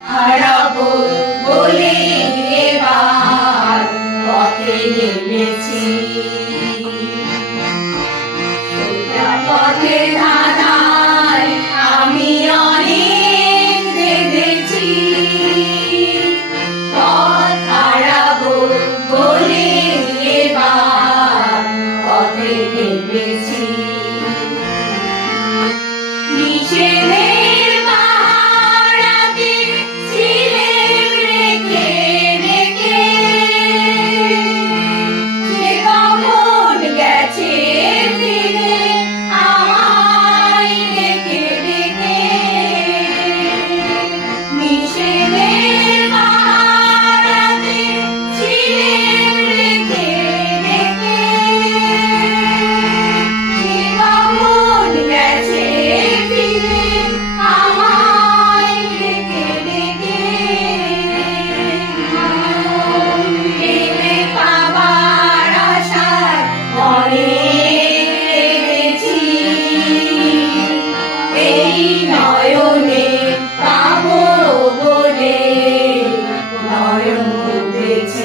হারাবো বলে এবার পথে নেমেছি। পথে না নয়নে কামো বলে নয়ন দেখছি